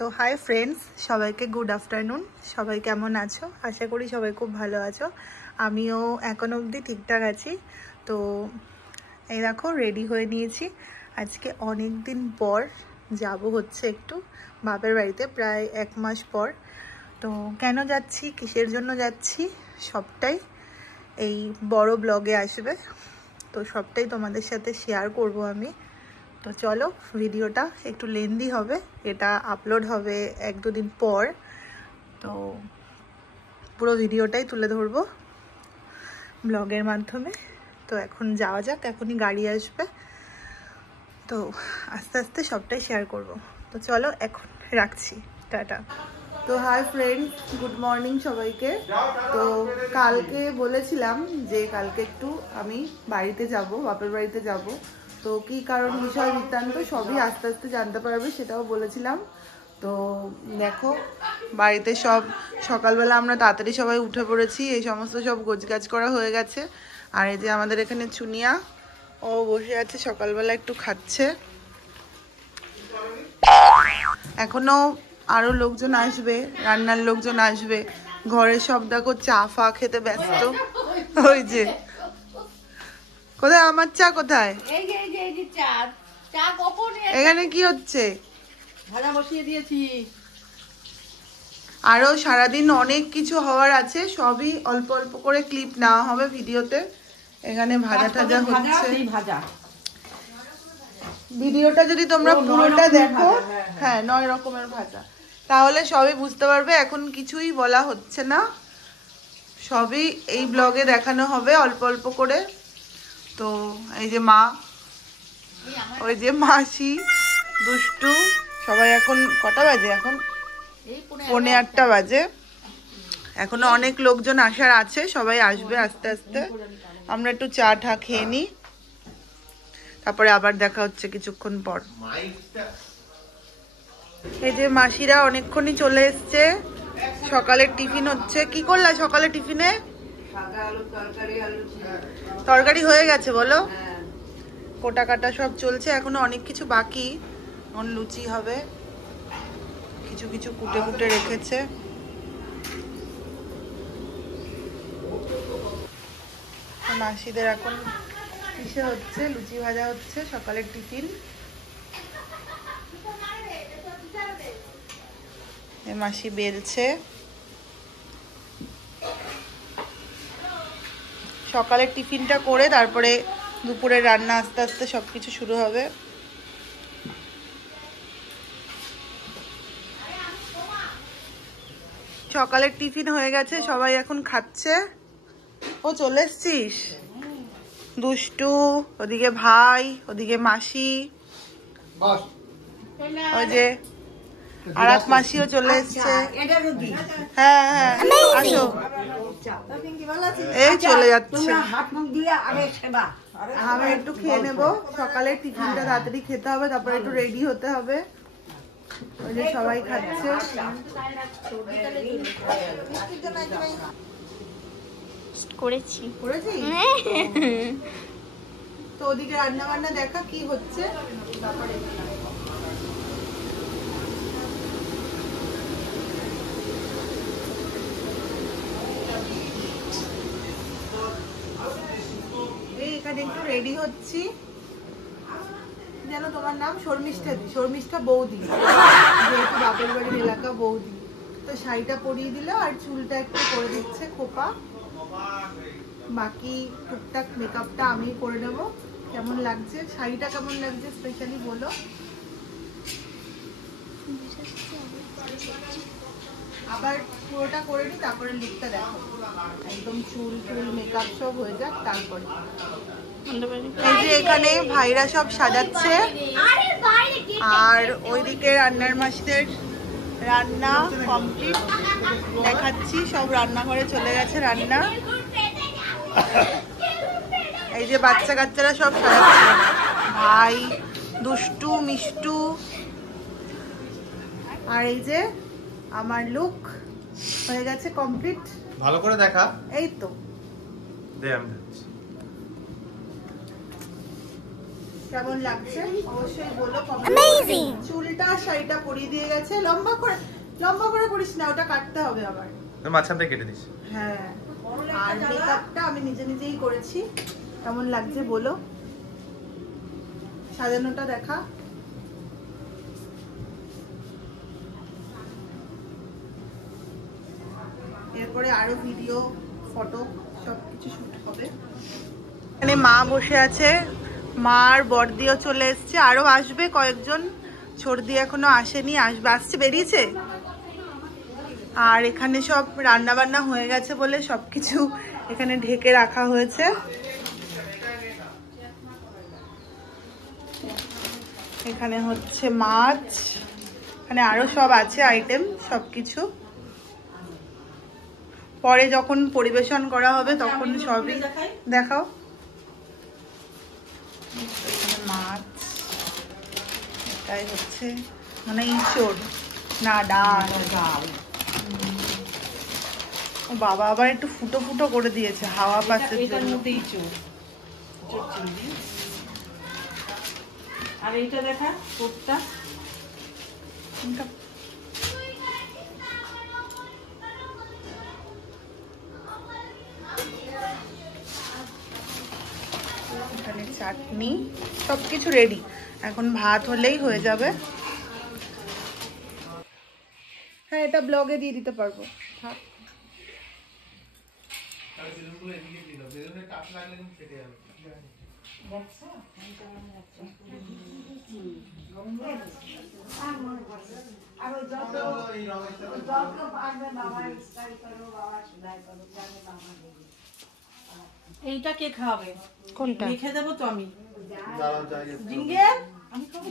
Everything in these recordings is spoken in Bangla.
তো হাই ফ্রেন্ডস, সবাইকে গুড আফটারনুন। সবাই কেমন আছো? আশা করি সবাই খুব ভালো আছো। আমিও এখন অবধি ঠিকঠাক আছি। তো এই দেখো রেডি হয়ে নিয়েছি। আজকে অনেক দিন পর যাব হচ্ছে একটু বাপের বাড়িতে, প্রায় 1 মাস পর। তো কেন যাচ্ছি, কিসের জন্য যাচ্ছি, সবটাই এই বড় ব্লগে আসবে। তো সবটাই তোমাদের সাথে শেয়ার করব আমি। তো চলো, ভিডিওটা একটু লেন্দি হবে, এটা আপলোড হবে 1-2 দিন পর। তো পুরো ভিডিওটাই তুলে ধরবো ব্লগের মাধ্যমে। তো এখন যাওয়া যাক, এখনই গাড়ি আসবে। তো আস্তে আস্তে সবটাই শেয়ার করব। তো চলো এখন রাখছি, টাটা। তো হাই ফ্রেন্ডস, গুড মর্নিং সবাইকে। তো কালকে বলেছিলাম যে কালকে একটু আমি বাড়িতে যাব, বাপের বাড়িতে যাব। তো কি কারণ, বিষয় বৃত্তান্ত সবই আস্তে আস্তে জানতে পারবে, সেটাও বলেছিলাম। তো দেখো বাড়িতে সব সকালবেলা আমরা তাড়াতাড়ি সবাই উঠে পড়েছি, এই সমস্ত সব গোছগাছ করা হয়ে গেছে। আর এই যে আমাদের এখানে চুনিয়া, ও বসে আছে সকালবেলা একটু খাচ্ছে। এখনো আরো লোকজন আসবে, রান্নার লোকজন আসবে। ঘরে সব দেখো চা ফা খেতে ব্যস্ত। ওই যে কোথায় আমার চা, কোথায়? এখানে কি হচ্ছে? ভাজা বসিয়ে দিয়েছি। আরো সারাদিন অনেক কিছু হওয়ার আছে, সবই অল্প অল্প করে ক্লিপ নেওয়া হবে ভিডিওতে। এখানে ভাজা টাজা হচ্ছে। ভিডিওটা যদি তোমরা পুরোটা দেখো, হ্যাঁ 9 রকমের ভাজা, তাহলে সবই বুঝতে পারবে। এখন কিছুই বলা হচ্ছে না, সবই এই ব্লগে দেখানো হবে অল্প অল্প করে। তো এই যে মা, ওই যে মাসি, দুষ্টু, সবাই এখন কটা বাজে? এখন 8:45 বাজে। এখনো অনেক লোকজন আসার আছে, সবাই আসবে আস্তে আস্তে। আমরা একটু চা টা খেয়ে নিই, তারপরে আবার দেখা হচ্ছে কিছুক্ষণ পর। এই যে মাসিরা অনেকক্ষণই চলে এসছে। সকালের টিফিন হচ্ছে। কি করলা সকালে টিফিনে? তরকারি হয়ে গেছে বলো? কোটা কাটা সব চলছে, এখনো অনেক কিছু বাকি। এখন লুচি হবে, কিছু কিছু কুটে কুটে রেখেছে। মাসিদের এখন কিসে হচ্ছে, লুচি ভাজা হচ্ছে, সকালের টিফিন। মাসি বেলছে। সকালের টিফিনটা করে তারপরে দুপুরে রান্না আস্তে আস্তে সবকিছু শুরু হবে। সকালের টিফিন হয়ে গেছে, সবাই এখন খাচ্ছে। ও চলে এসছিস? দুষ্টু, ওদিকে ভাই, ওদিকে মাসি, ওই যে আর এক মাসিও চলে এসছে। হ্যাঁ হ্যাঁ আসো, এই চলে যাচ্ছে। আমি একটু খেয়ে নেবো, সকালের টিফিনটা তাড়াতাড়ি খেতে হবে, তারপরে একটু রেডি হতে হবে। ওই যে সবাই খাচ্ছে। করেছিস? তো ওদিকে রান্না বান্না দেখা কি হচ্ছে, তারপরে এখানে একটু রেডি হচ্ছি। যেন তোমার নাম শর্মিষ্ঠা দি, শর্মিষ্ঠা বৌদি, যেহেতু বাপের বাড়ির এলাকা বৌদি। তো শাড়িটা পরিয়ে দিল আর চুলটা একটু করে দিচ্ছে খোপা। বাকি টুকটাক মেকআপটা আমি করে নেব। কেমন লাগছে শাড়িটা, কেমন লাগছে স্পেশালি বলো। আবার পুরোটা করে নি, তারপরে লুকটা দেখো। একদম চুল টুল মেকআপ সব হয়ে যাক তারপরে। এই যে এখানে ভাইরা সব সাজাচ্ছে, আর ওইদিকে রান্নার মাসিদের রান্না কমপ্লিট দেখাচ্ছি। সব রান্নাঘরে চলে গেছে রান্না। এই যে বাচ্চা কাচ্চারা সব সাজাচ্ছে, ভাই, দুষ্টু, মিষ্টু। আর এই যে আমার লুক হয়ে গেছে কমপ্লিট। ভালো করে দেখা। এই তো দে আমি কেমন লাগছে অবশ্যই বলো কমেন্টে। চুলটা শাড়িটা পরিয়ে দিয়ে গেছে, লম্বা করে করিস না, ওটা কাটতে হবে আবার, মাঝখান থেকে কেটে দিস। হ্যাঁ, আর মেকআপটা আমি নিজেই করেছি। কেমন লাগছে বলো, সাজানোটা দেখা। এরপরে আরো ভিডিও, ফটো সবকিছু শুট হবে। এখানে মা বসে আছে, মার বড়দিও চলে এসছে, আরো আসবে কয়েকজন, ছর্দি এখনো আসেনি, আসছে বেরিয়েছে। আর এখানে সব রান্না বান্না হয়ে গেছে বলে সবকিছু এখানে ঢেকে রাখা হয়েছে। এখানে হচ্ছে মাছ, এখানে আরো সব আছে আইটেম, সবকিছু পরে যখন পরিবেশন করা হবে তখন সবই দেখাও। মাছ, এটাই হচ্ছে মানে ইঁচড় না ডাল। ও বাবা আবার একটু ফুটো ফুটো করে দিয়েছে হাওয়া পাচ্ছে জন্য। আর এইটা দেখা কোটটা, এখানে চাটনি, সবকিছু রেডি, এখন ভাত হলেই হয়ে যাবে। হ্যাঁ, এটা ব্লগে দিয়ে দিতে পারবো। এইটা কে খাওয়াবে? কোনটা? লিখে দেবো তো আমি। জিঙ্গে আমি খাবো।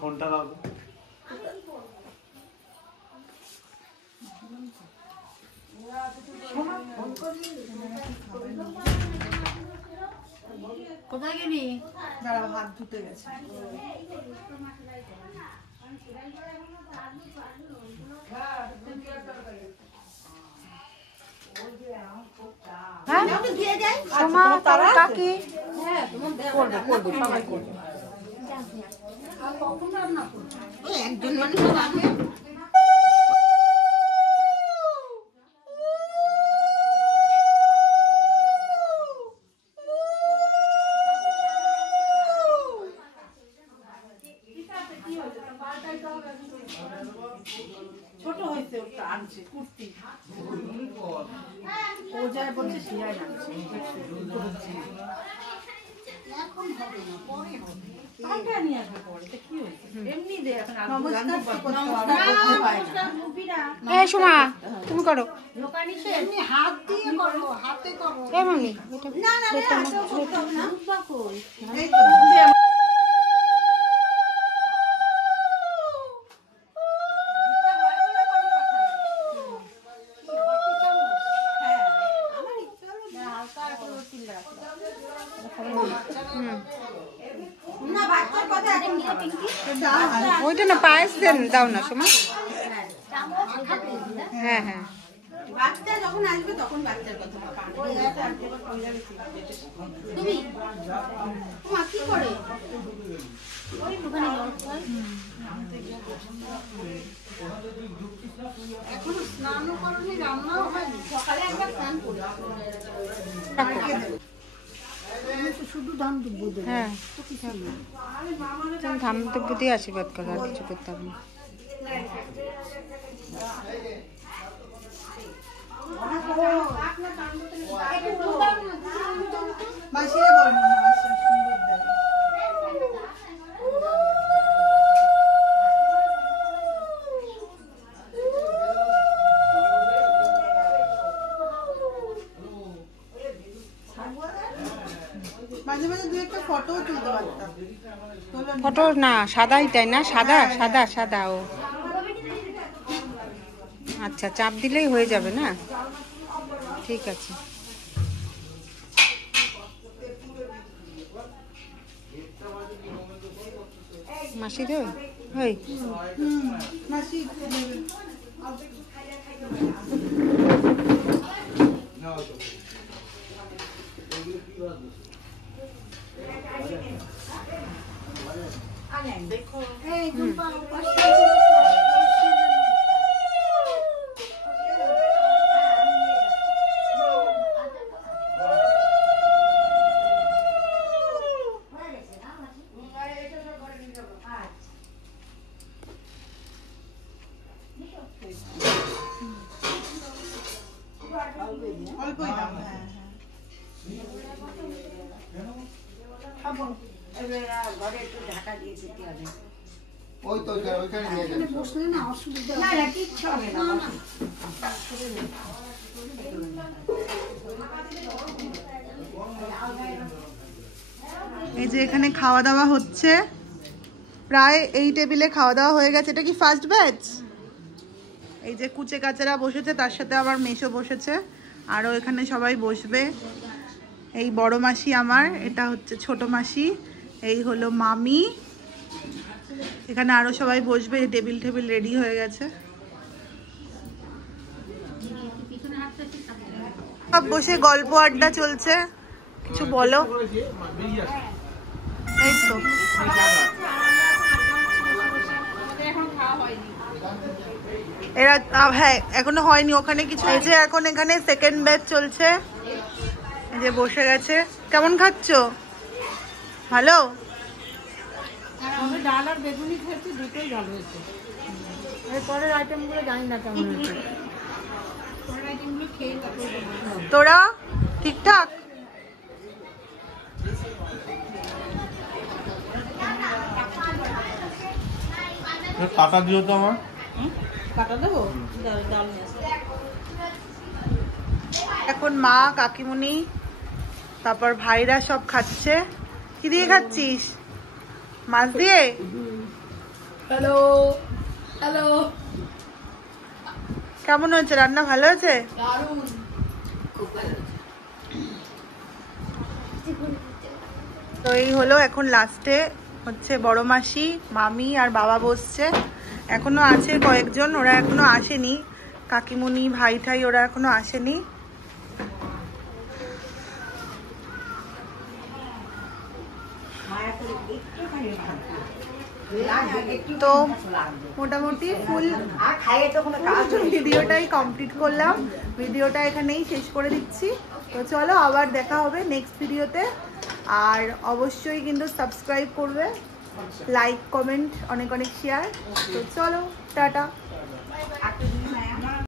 ফোনটা দাও। কোথায় গেলি? দাঁড়াও, হাত ধুতে গেছে। একজন মানুষ থাকে। ছোট হয়েছে, ওটা আনছে কুর্তি, ও যায় বলছে সিয়াই আনছে। এখন হবে না, পরে হবে। কাটা নিয়ে আসবে পরে, তো কি হয়েছে? এমনি দে এখন। নমস্কার করতে হয় না। এই সোমা, তুমি করো। দোকানি সে এমনি হাত দিয়ে করো, হাতে করো। এই মামি, না না না, হাতেও করতে হবে না। এই তো ওইটা না পায়েস দেন, দাও না সোমা। হ্যাঁ হ্যাঁ, বাচ্চা যখন আসবে তখন বাচ্চার কথা তুমি মা কি করে ওই দোকানে এখনো স্নানও করনি, রান্নাও হয়নি, সকালে একবার স্নান করি, শুধু ধান দুব্বো দেবো। হ্যাঁ, ধান দুব্বো দিয়ে আশীর্বাদ করো, আর কিছু করতে হবে না। মাসিরা বল না, মাসি সুন্দর দেয়। মাঝে মাঝে দু একটা ফটো তুলতে পারতাম। ফটো না, সাদাই তাই না? সাদা সাদা সাদা। ও আচ্ছা, চাপ দিলেই হয়ে যাবে না? ঠিক আছে। মাসি দেবে? ওই মাসি অল্পই দাম। হ্যাঁ ঘরে একটু ঢাকা দিয়ে দিতে হবে। ওই তো ওইখানে নিয়ে যাবে। বসলে না অসুবিধা না, না কিচ্ছু হবে না। এই যে এখানে খাওয়া দাওয়া হচ্ছে, প্রায় এই টেবিলে খাওয়া দাওয়া হয়ে গেছে। এটা কি ফার্স্ট ব্যাচ? এই যে কুচে কাচেরা বসেছে, তার সাথে আবার মেশো বসেছে, আরও এখানে সবাই বসবে। এই বড় মাসি আমার, এটা হচ্ছে ছোট মাসি, এই হলো মামি, এখানে আরও সবাই বসবে। টেবিল টেবিল রেডি হয়ে গেছে, সব বসে গল্প আড্ডা চলছে। কিছু বলো। এই তো এরা, হ্যাঁ এখনো হয়নি ওখানে কিছু। এই যে এখন এখানে সেকেন্ড ব্যাচ চলছে, এই যে বসে গেছে। কেমন খাচ্ছ? ভালো? আমি ডাল আর বেগুনি খেয়েছি, দুটোই ভালো হয়েছে। এরপরের আইটেমগুলো জানি না কেমন হয়েছে। পরের আইটেমগুলো খেয়ে তারপরে তোরা ঠিকঠাক? টাটা দিও তো আমার। কাটা দেবো? ডাল এখন মা, কাকিমুনি, তারপর ভাইরা সব খাচ্ছে। কি দিয়ে খাচ্ছিস? মাছ দিয়ে? হ্যালো হ্যালো, কেমন হয়েছে রান্না? ভালো হয়েছে? দারুণ, খুব ভালো। তো এই হলো, এখন লাস্টে হচ্ছে বড় মাসি, মামি আর বাবা বসছে। এখনো আছে কয়েকজন, ওরা এখনো আসেনি। কাকিমুনি, ভাই ঠাই ওরা এখনো আসেনি। তো মোটামুটি ফুল ভিডিওটাই কমপ্লিট করলাম। ভিডিওটা এখানেই শেষ করে দিচ্ছি। তো চলো, আবার দেখা হবে নেক্সট ভিডিওতে। আর অবশ্যই কিন্তু সাবস্ক্রাইব করবে, লাইক কমেন্ট অনেক অনেক শেয়ার। তো চলো, টাটা।